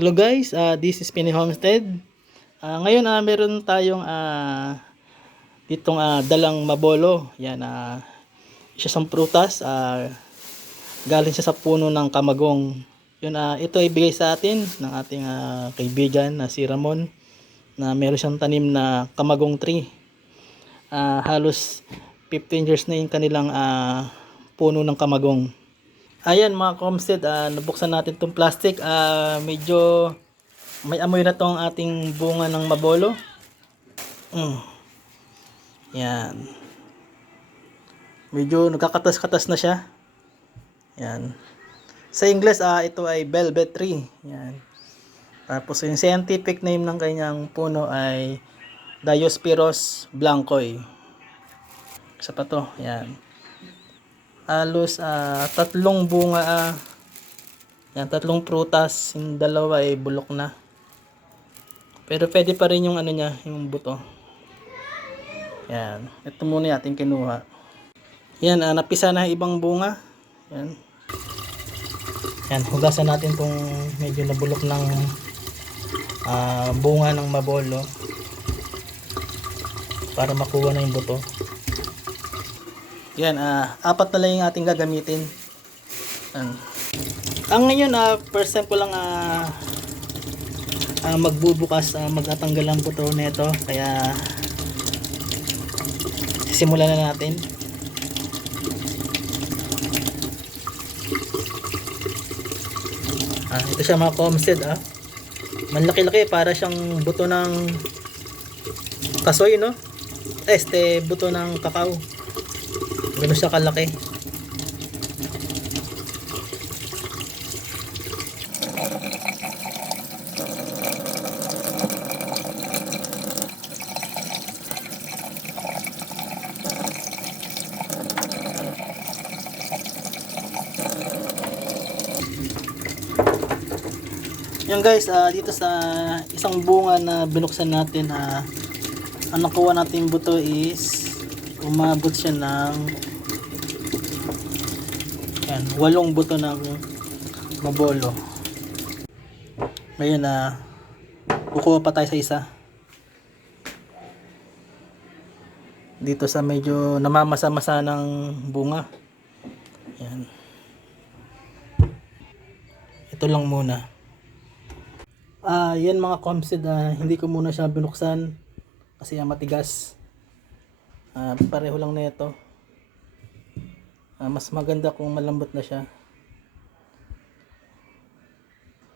Hello guys, this is Penny Homestead. Ngayon meron tayong ditong dalang mabolo. Yan, isa siyang prutas. Galing siya sa puno ng kamagong. Yun, ito ay bigay sa atin ng ating kaibigan na si Ramon, na meron siyang tanim na kamagong tree. Halos 15 years na yung kanilang puno ng kamagong. Ayan mga homestead, nabuksan natin tong plastic. Medyo may amoy na tong ating bunga ng mabolo. Yan. Medyo nagkakatas-katas na siya. Yan. Sa English, ito ay velvet tree. Yan. Tapos yung scientific name ng kanyang puno ay Diospyros blancoi. Isa pa to. Yan. Halos tatlong bunga. Yan, tatlong prutas. Yung dalawa ay bulok na. Pero pwede pa rin yung ano niya, yung buto. Yan. Ito muna yung ating kinuha. Yan, napisa na ibang bunga. Yan. Yan, hugasan natin kung medyo nabulok ng bunga ng mabolo para makuha na yung buto. Yan, apat na lang yung ating gagamitin. Yan. Ngayon, first time ko lang magbubukas, magtatanggal ang buto nito, kaya simulan na natin. Ito siya mga homestead. Malaki-laki, para siyang buto ng kasoy, no? Buto ng kakao. Gano'n siya kalaki. Yan guys, dito sa isang bunga na binuksan natin, ang nakuha natin buto is umabot siya ng 8 buto ng mabolo. Ngayon kukuha pa tayo sa isa dito sa medyo namamasa-masa ng bunga. Yan. Ito lang muna. Yan mga homestead, hindi ko muna siya binuksan kasi matigas. Pareho lang na ito. Mas maganda kung malambot na siya.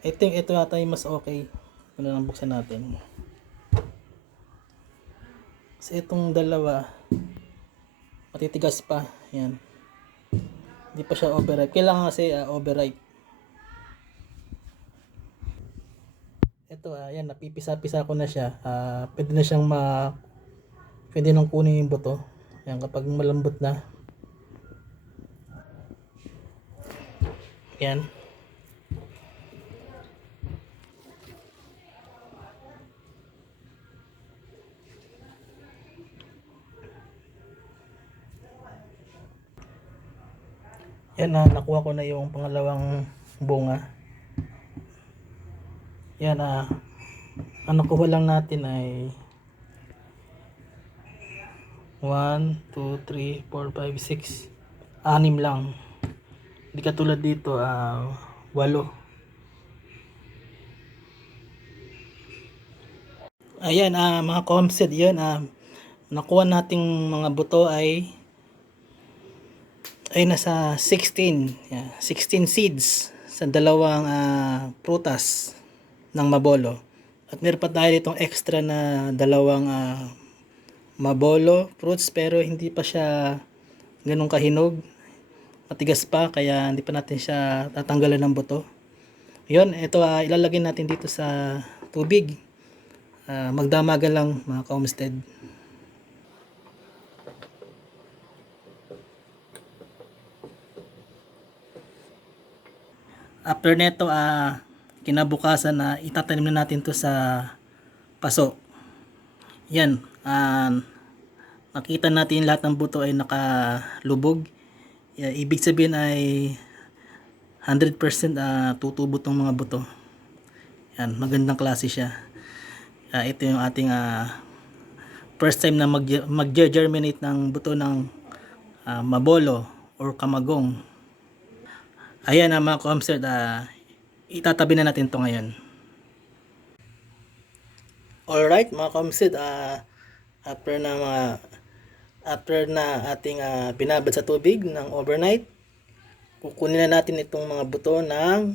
I think ito yata yung mas okay kung lang buksan natin. Kasi itong dalawa matitigas pa. Yan. Hindi pa siya overripe. Kailangan kasi overripe. Ito, yan, napipisa-pisa ko na siya. Pwede na siyang pwede nang kunin yung buto. Yan, kapag malambot na. Yan. Yan, nakuha ko na yung pangalawang bunga. Yan, ang nakuha lang natin ay 1, 2, 3, 4, 5, 6, 6 lang. Hindi katulad dito 8. Ayan, mga homestead, yun, nakuha nating mga buto ay nasa 16. 16 seeds sa dalawang prutas ng mabolo. At meron pa tayo ditong extra na dalawang mabolo fruits, pero hindi pa siya ganun kahinog. Matigas pa, kaya hindi pa natin siya tatanggalan ng buto. Yun, ito ilalagay natin dito sa tubig. Magdamagan lang mga ka-homestead. After neto, kinabukasan itatanim na natin to sa paso. Yan, nakita natin lahat ng buto ay nakalubog. Ibig sabihin ay 100% tutubo tong mga buto. Yan, magandang klase siya. Ito yung ating first time na mag-germinate ng buto ng mabolo or kamagong. Ayan mga comsted, itatabi na natin to ngayon. Alright mga comsted, after na ating binabad sa tubig ng overnight, kukunin na natin itong mga buto ng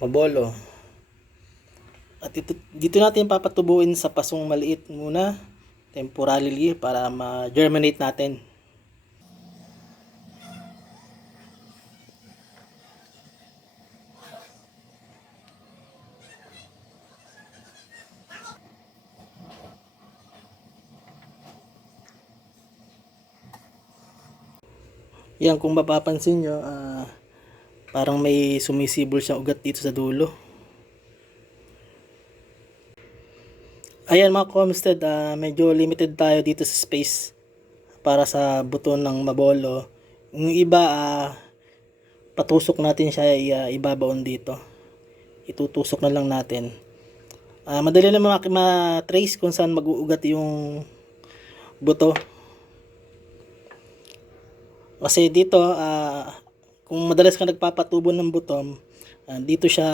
mabolo. At dito natin papatubuin sa pasong maliit muna, temporarily, para ma-germinate natin. Yan, kung mapapansin nyo, parang may sumisibol siyang ugat dito sa dulo. Ayan mga comsted, medyo limited tayo dito sa space para sa buto ng mabolo. Yung iba, patusok natin siya, ibabaon dito. Itutusok na lang natin. Madali na ma-trace kung saan mag-uugat yung buto. Kasi dito, kung madalas ka nagpapatubo ng buto, dito siya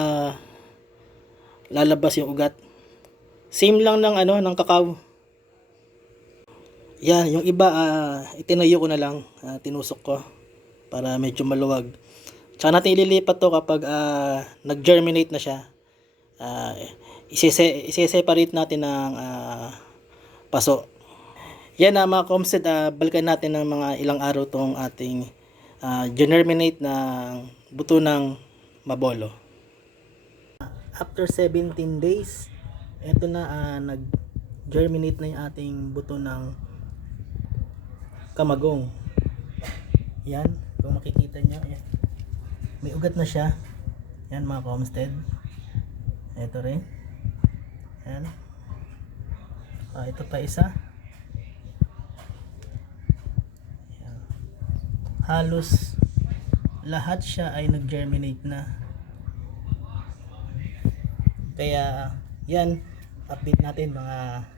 lalabas yung ugat. Same lang ng kakao. Yan, yung iba, itinayo ko na lang, tinusok ko para medyo maluwag. Tsaka natin ililipat to kapag nag-germinate na siya. Isi-separate natin ng paso. Yan mga comsted, balikan natin ng mga ilang araw tong ating germinate ng buto ng mabolo. After 17 days, ito na nag-germinate na yung ating buto ng kamagong. Yan, kung makikita nyo, yan. May ugat na siya. Yan mga comsted. Ito rin. Yan. Ito pa isa. Halos lahat siya ay nag-germinate na. Kaya yan, update natin mga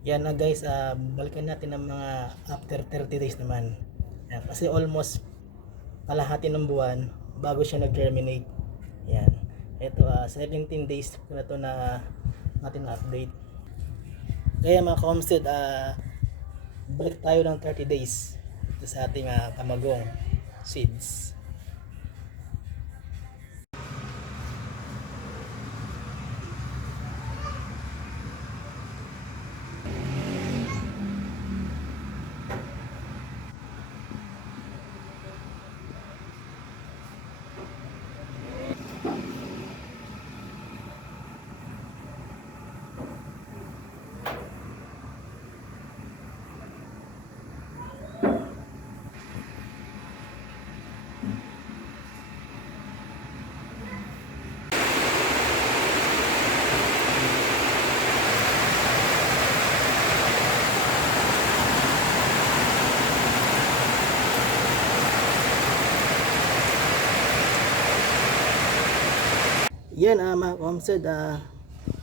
yan na guys, balikan natin ng mga after 30 days naman. Yan, kasi almost kalahati ng buwan bago siya nag-germinate. Yan. Ito 17 days na to na natin update. Kaya mga comsted, balik tayo ng 30 days sa ating kamagong seeds. Yan mga comsted,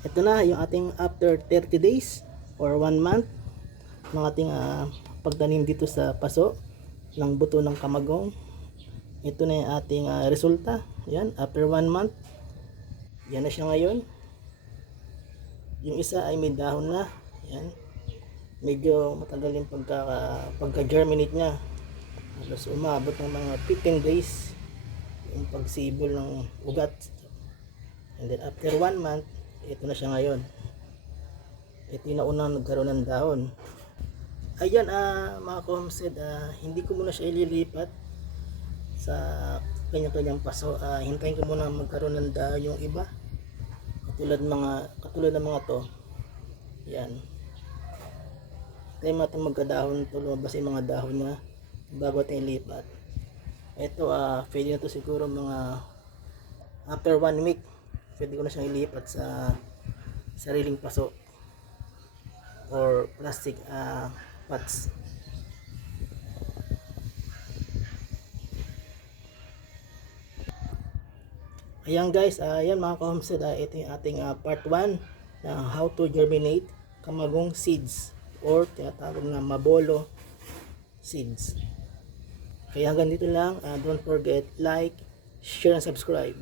ito na yung ating after 30 days or 1 month ng ating pagtanim dito sa paso ng buto ng kamagong. Ito na yung ating resulta. Yan, after 1 month, yan na siya ngayon. Yung isa ay may dahon na. Yan, medyo matagal yung pagka-germinate niya. Halos umabot ng mga 15 days yung pagsibol ng ugat. And then after 1 month, ito na siya ngayon. Ito yung naunang nagkaroon ng dahon. Ayan mga comsted, hindi ko muna siya ililipat sa kanya-kanyang paso. Hintayin ko muna magkaroon ng dahon yung iba. Katulad ng mga to. Yan. Hintayin natin magkadahon to, lumabas yung mga dahon niya bago natin ilipat. Ito pwede na to siguro mga after 1 week. Pwede ko na siyang ilipat sa sariling paso or plastic pots. Ayan guys, ayan mga ka-homestead, ito yung ating part 1 na how to germinate kamagong seeds or tinatawag na mabolo seeds. Kaya hanggang dito lang, don't forget like, share, and subscribe.